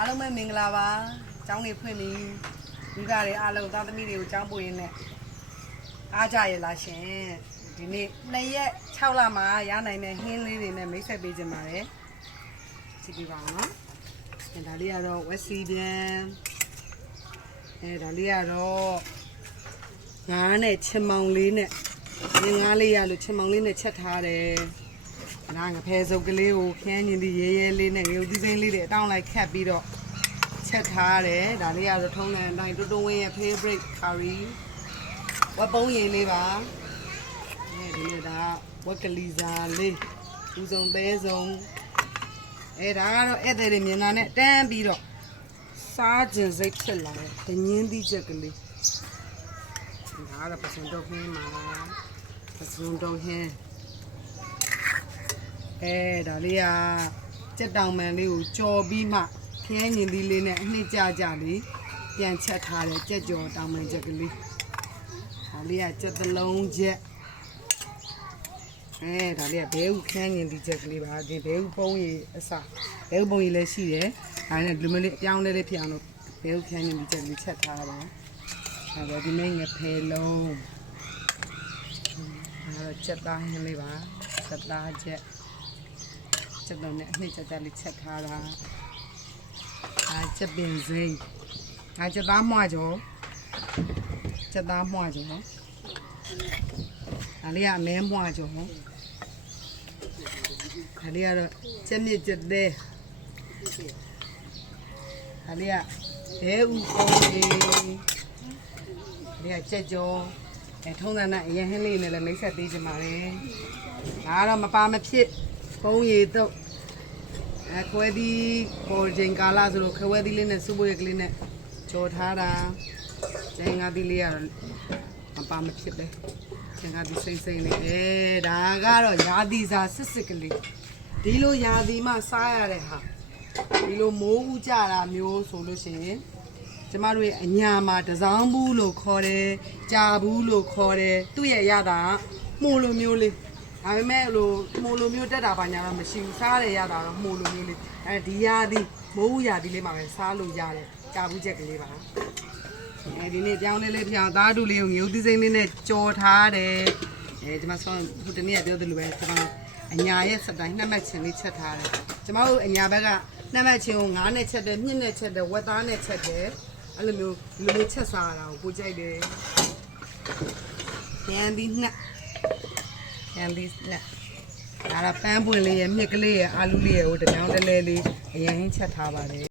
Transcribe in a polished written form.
အားလုံးပဲမင်္ဂလာပါကျောင်းနေဖွင့်ပြီမိဘတွေအားလုံးသားသမီးတွေကိုကျောင်းပို့ရင်းနဲ့အားကြရလားရှင်ဒီနေ့2ရက်6လမှာရနိုင်တဲ့ဟင်းလေးတွေနဲ့မိတ်ဆက်ပေးကြပါတယ်ကြည့်ပြပါဦးနော်ဒါလေးကတော့ဝက်စီပြန်ဒါလေးကတော့ငါးနဲ့ချင်မောင်လေးနဲ့ငါးလေးရလို့ချင်မောင်လေးနဲ့ချက်ထားတယ်ငါငဖဲစုပ်ကလေးကိုခင်းညင်ဒီရဲရဲလေးနဲ့ငရုတ်သီးစိမ်းလေးတွေအတောင်းလိုက်ခတ်ပြီးတော့ချက်ထားတယ်ဒါလေးကတော့ထုံးတဲ့အတိုင်းတူတူဝင်းရဲ့ favorite curry ဝက်ပုံးရည်လေးပါဒီနေ့ဒါဝက်ကလီစာလေးဦးစုံသေးစုံဒါကတော့ဧည့်သည်တွေမြင်တာနဲ့တန်းပြီးတော့စားကျင်စိတ်ဖြစ်လာတယ်ဒညင်းသီးချက်ကလေးဒါကတော့ပစုံတော့ခင်းမှာပစုံတော့ခင်းဒါလေးကကြက်တောင်မှန်လေးကိုကြော်ပြီးမှခင်းညင်သီးလေးနဲ့အနှစ်ကြကြလေးပြန်ချက်ထားတယ်ကြက်ကြော်တောင်မှန်ချက်ကလေးဒါလေးကကြက်သလုံးချက်ဒါလေးကဘဲဥခင်းညင်သီးချက်ကလေးပါဒီဘဲဥပုံးရည်အစဘဲဥပုံးရည်လည်းရှိတယ်ဒါနဲ့လူမလေးအပြောင်းလေးဖြစ်အောင်လို့ဘဲဥခင်းညင်သီးချက်လေးချက်ထားတယ်ဒါပဲဒီနေ့ငဖယ်လုံးဒါတော့ချက်သားဟင်းလေးပါချက်သားချက်ချက်တော့နဲ့အနှစ်ချက်လေးချက်ထားတာချက်ပင်စိမ်းချက်သားမွှကျော်ချက်သားမွှကျော်ဒါလေးကအမဲမွှကျော်ဒါလေးကတော့ချက်မြစ်ချက်သေးဒါလေးကဘဲဥပုံးလေးဒီကချက်ကျော်ထုံးစံနဲ့အရင်ဟင်းလေးနဲ့လည်းမိတ်ဆက်ပေးကြပါမယ်ဒါကတော့မပါမဖြစ်ပုံးရည်တော့ခွဲသီးပေါ်ချိန်ကာလဆိုတော့ခွဲသီးလေးနဲ့စူပွေးကလေးနဲ့ကြော်ထားတာကျန်ငါသီးလေးကတော့မပါမဖြစ်ပဲကျန်ငါသီးစိမ့်စိမ့်လေးဒါကတော့ရာသီစာစစ်စစ်ကလေးဒီလိုရာသီမှစားရတဲ့ဟာဒီလိုမိုးဥကြတာမျိုးဆိုလို့ရှိရင်ကျမတို့ရဲ့အညာမှာတစောင်းဘူးလို့ခေါ်တယ်ကြာဘူးလို့ခေါ်တယ်သူ့ရဲ့ရတာမှုလိုမျိုးလေးဒါပေမဲ့လို့မှုလိုမျိုးတက်တာပါညာတော့မရှိဘူးစားရရတာတော့မှုလိုမျိုးလေးဒီရာသီမိုးဥရာသီလေးမှာပဲစားလို့ရတယ်ကြာဘူးချက်ကလေးပါဒီနေ့ပြောင်းလေးပြောင်းသားတူလေးကိုငရုတ်သီးစိမ်းလေးနဲ့ကြော်ထားတယ်ဒီမှာဆောင်းဟိုတနေ့ကပြောသလိုပဲကျွန်တော်အညာရဲ့စတိုင်းနှက်မှတ်ချင်လေးချက်ထားတယ်ကျမတို့အညာဘက်ကနှက်မှတ်ချင်ကိုငါးနဲ့ချက်တယ်မြင့်နဲ့ချက်တယ်ဝက်သားနဲ့ချက်တယ်အဲ့လိုမျိုးဒီလိုမျိုးချက်စားရတာကိုပိုကြိုက်တယ်ပြန်ပြီးနှက်ဒါကပန်းပွင့်လေးရဲ့မြစ်ကလေးရဲ့အာလူလေးရဲ့ဟိုတကြောင်တလဲလေးအရင်ဟင်းချက်ထားပါတယ်